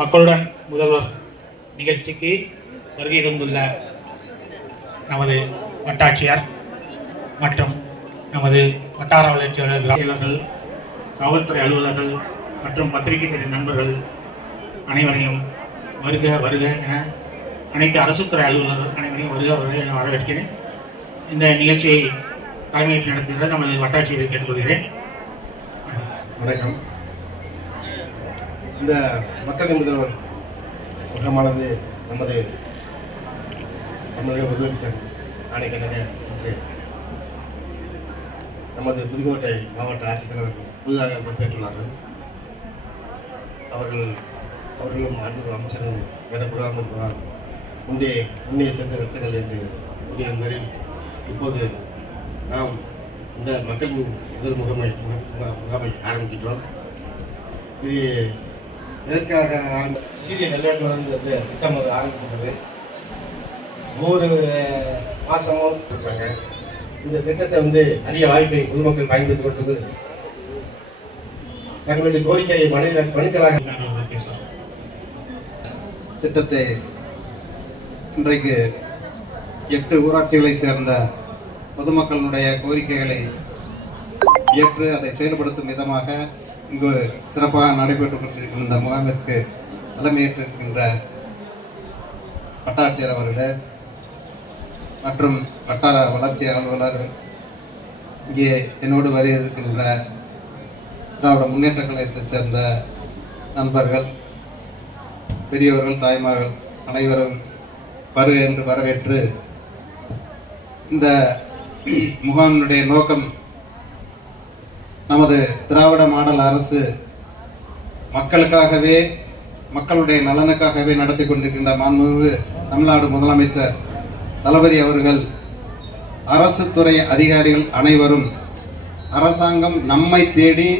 மக்களுடன் முதல்வர் நிகழ்ச்சிக்கு வருகை தந்துள்ள நமது வட்டாட்சியர் மற்றும் நமது வட்டார வளர்ச்சியாளர்கள் அலுவலர்கள் காவல்துறை அலுவலர்கள் மற்றும் பத்திரிகை துறை நண்பர்கள் அனைவரையும் வருக வருக என அனைத்து அரசுத்துறை அலுவலர்கள் அனைவரையும் வருக வருக என வரவேற்கிறேன். இந்த நிகழ்ச்சியை தலைமையேற்று நடத்துகிற நமது வட்டாட்சியரை கேட்டுக்கொள்கிறேன். வணக்கம். இந்த மக்கள் முதல்வர் முகமானது நமது தமிழக முதலமைச்சர் ஆணைக்கிணங்க இன்று நமது புதுக்கோட்டை மாவட்ட ஆட்சித்தலைவர் புதிதாக பொறுப்பேற்றுள்ளார்கள். அவர்கள் அவர்களும் அன்பு அமைச்சரும் வேறு பிரதமர் இருப்பதால் முன்னே முன்னே சென்று நிறுத்துங்கள் என்று கூறிய மாதிரி இப்போது நாம் இந்த மக்களின் முதல் முகமை முக- முக- முகாமை ஆரம்பிக்கின்றோம். இது எதற்காக சீரிய நெல்வேட்டு வந்து திட்டம் ஒரு ஆரம்பிக்கப்பட்டது. ஒவ்வொரு மாதமும் இருக்காங்க இந்த திட்டத்தை வந்து அதிக வாய்ப்பை பொதுமக்கள் பயன்படுத்திக் கொண்டது தங்களுடைய கோரிக்கையை மனு மனுக்களாக திட்டத்தை இன்றைக்கு எட்டு ஊராட்சிகளை சேர்ந்த பொதுமக்களினுடைய கோரிக்கைகளை ஏற்று அதை செயல்படுத்தும் விதமாக இங்கு சிறப்பாக நடைபெற்றுக் கொண்டிருக்கிற இந்த முகாமிற்கு தலைமையேற்றிருக்கின்ற வட்டாட்சியர் அவர்களே மற்றும் வட்டார வளர்ச்சி அலுவலர்கள் இங்கே என்னோடு வருகின்ற திராவிட முன்னேற்ற கழகத்தைச் சேர்ந்த நண்பர்கள் பெரியவர்கள் தாய்மார்கள் அனைவரும் வருக என்று வரவேற்று இந்த முகாமினுடைய நோக்கம் நமது திராவிட மாடல் அரசு மக்களுக்காகவே மக்களுடைய நலனுக்காகவே நடத்தி கொண்டிருக்கின்ற மாண்புமிகு தமிழ்நாடு முதலமைச்சர் தளபதி அவர்கள் அரசு துறை அதிகாரிகள் அனைவரும் அரசாங்கம் நம்மை தேடி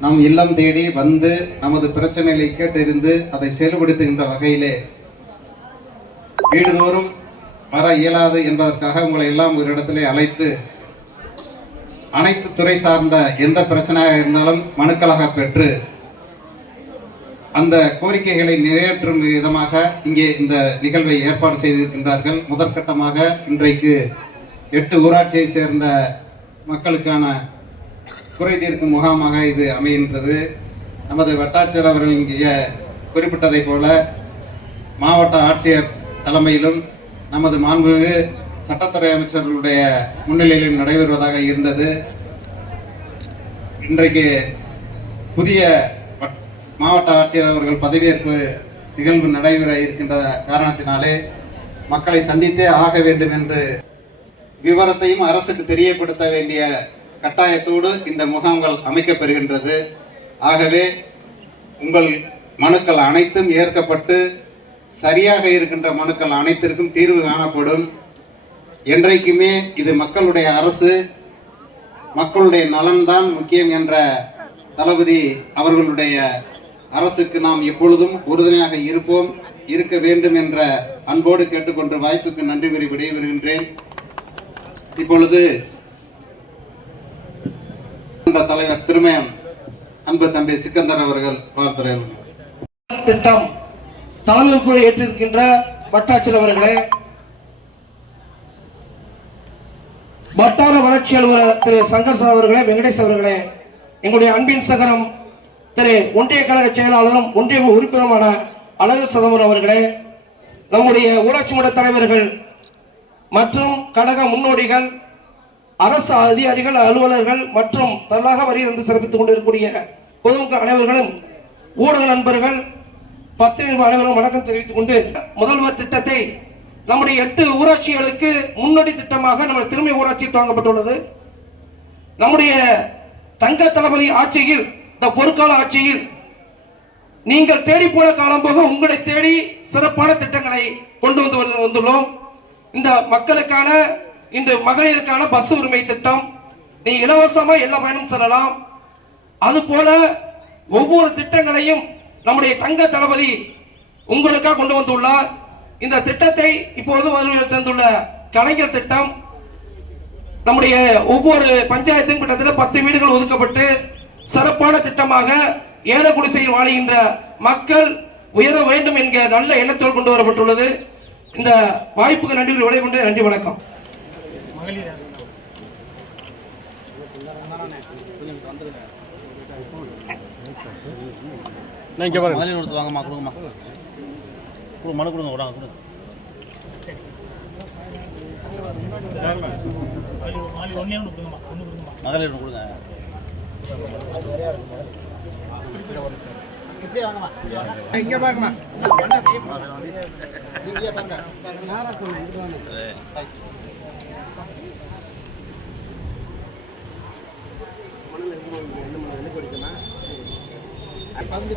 நம் இல்லம் தேடி வந்து நமது பிரச்சனைகளை கேட்டிருந்து அதை செயல்படுத்துகின்ற வகையிலே வீடுதோறும் வர இயலாது என்பதற்காக உங்களை எல்லாம் ஒரு இடத்திலே அழைத்து அனைத்து துறை சார்ந்த எந்த பிரச்சனையாக இருந்தாலும் மனுக்களாக பெற்று அந்த கோரிக்கைகளை நிறைவேற்றும் விதமாக இங்கே இந்த நிகழ்வை ஏற்பாடு செய்திருக்கின்றார்கள். முதற்கட்டமாக இன்றைக்கு எட்டு ஊராட்சியை சேர்ந்த மக்களுக்கான குறை தீர்க்கும் முகாமாக இது அமைகின்றது. நமது வட்டாட்சியர் அவர்கள் இங்கே குறிப்பிட்டதைப் போல மாவட்ட ஆட்சியர் தலைமையிலும் நமது மாண்புமிகு சட்டத்துறை அமைச்சர்களுடைய முன்னிலையிலும் நடைபெறுவதாக இருந்தது. இன்றைக்கு புதிய மாவட்ட ஆட்சியர் அவர்கள் பதவியேற்பு நிகழ்வு நடைபெற இருக்கின்ற காரணத்தினாலே மக்களை சந்தித்தே ஆக வேண்டும் என்று விவரத்தையும் அரசுக்கு தெரியப்படுத்த வேண்டிய கட்டாயத்தோடு இந்த முகாம்கள் அமைக்கப்பெறுகின்றது ஆகவே உங்கள் மனுக்கள் அனைத்தும் ஏற்கப்பட்டு சரியாக இருக்கின்ற மனுக்கள் அனைத்திற்கும் தீர்வு காணப்படும். என்றைக்குமே இது மக்களுடைய அரசு மக்களுடைய நலன்தான் முக்கியம் என்ற தளபதி அவர்களுடைய அரசுக்கு நாம் எப்பொழுதும் உறுதுணையாக இருப்போம் இருக்க வேண்டும் என்ற அன்போடு கேட்டுக்கொண்டு வாய்ப்புக்கு நன்றி கூறி விடைபெறுகின்றேன். இப்பொழுது என்ற தலைவர் திருமயம் அன்பு தம்பி சிக்கந்தர் அவர்கள் வாழ்த்துறையாளர் திட்டம் தலைமைப்பு ஏற்றிருக்கின்ற வட்டாட்சியர் அவர்களே வட்டார வளர்ச்சி அலுவலர் திரு சங்கர் சார் அவர்களே வெங்கடேஷ் அவர்களே எங்களுடைய அன்பின் சகரம் திரு ஒன்றிய கழக செயலாளரும் ஒன்றிய உறுப்பினருமான அழகு சதமன் அவர்களே நம்முடைய ஊராட்சி மன்ற தலைவர்கள் மற்றும் கழக முன்னோடிகள் அரசு அதிகாரிகள் அலுவலர்கள் மற்றும் தல்லாக வரி வந்து சிறப்பித்துக் கொண்டிருக்கக்கூடிய பொதுமக்கள் அனைவர்களும் ஊடக நண்பர்கள் பத்திரிகை அனைவரும் வணக்கம் தெரிவித்துக் கொண்டு முதல்வர் திட்டத்தை நம்முடைய எட்டு ஊராட்சிகளுக்கு முன்னோடி திட்டமாக நம்ம திருமை ஊராட்சி தொடங்கப்பட்டுள்ளது. நம்முடைய தங்க தளபதி ஆட்சியில் இந்த பொற்கால ஆட்சியில் நீங்கள் தேடி போன காலம் போக உங்களை தேடி சிறப்பான திட்டங்களை கொண்டு வந்து வந்துள்ளோம். இந்த மக்களுக்கான இன்று மகளிருக்கான பஸ் உரிமை திட்டம் நீ இலவசமாக எல்லா பயணம் செல்லலாம். அதுபோல ஒவ்வொரு திட்டங்களையும் நம்முடைய தங்க தளபதி உங்களுக்காக கொண்டு வந்துள்ளார். இந்த திட்டத்தை இப்போது தந்துள்ள கலைஞர் திட்டம் நம்முடைய ஒவ்வொரு பஞ்சாயத்தும் கிட்டத்தட்ட பத்து வீடுகள் ஒதுக்கப்பட்டு சிறப்பான திட்டமாக ஏழை குடிசையில் வாழுகின்ற மக்கள் உயர வேண்டும் என்கிற நல்ல எண்ணத்தோடு கொண்டு வரப்பட்டுள்ளது. இந்த வாய்ப்புக்கு நன்றிகள் விடைபெற்று நன்றி வணக்கம். நான் இங்கே பாருங்க. வாங்கம்மா கொடுங்கம்மா. மனு கொடுங்க விடாங்க கொடுங்க. முதல்ல கொடுங்க. பதினஞ்சு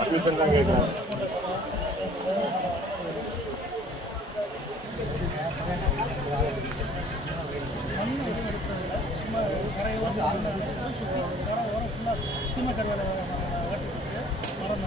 அட்மிஷன் தான் கேட்குறோம் சும்மா கரையை வந்து மரம்